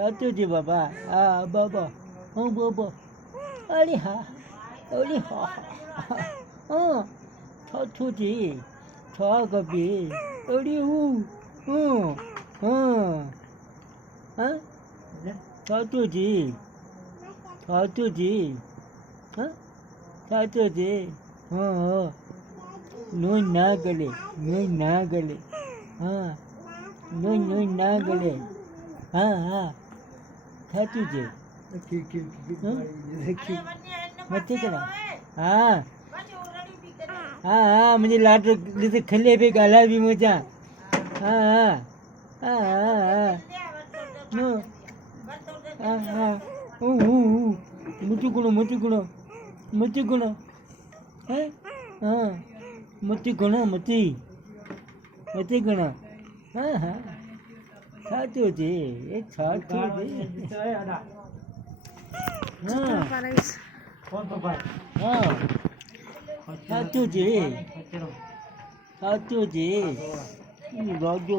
સાચું છે બાબા. હા બાબા. હું બાબા. અરે હા. અરે હા. હા સાચું છે. છ કપી. અરે હું. હા. સાચું છે. સાચું છે. હા સાચું છે. હા. નોઈ ના ગલે. નોઈ ના ગલે. હા. નોઈ ના ગલે. હા સાચું છે. મસ્તી કરા. હા म्हणजे लाट जैसे खल्ले पे गाला भी मजा. हाँ मुच्ची गुणो मती गुणो हाँ मती गुणो मती गुणो. હા સાચું છે. એ સાચું છે. હા સાચું છે. સાચું છે. રાજો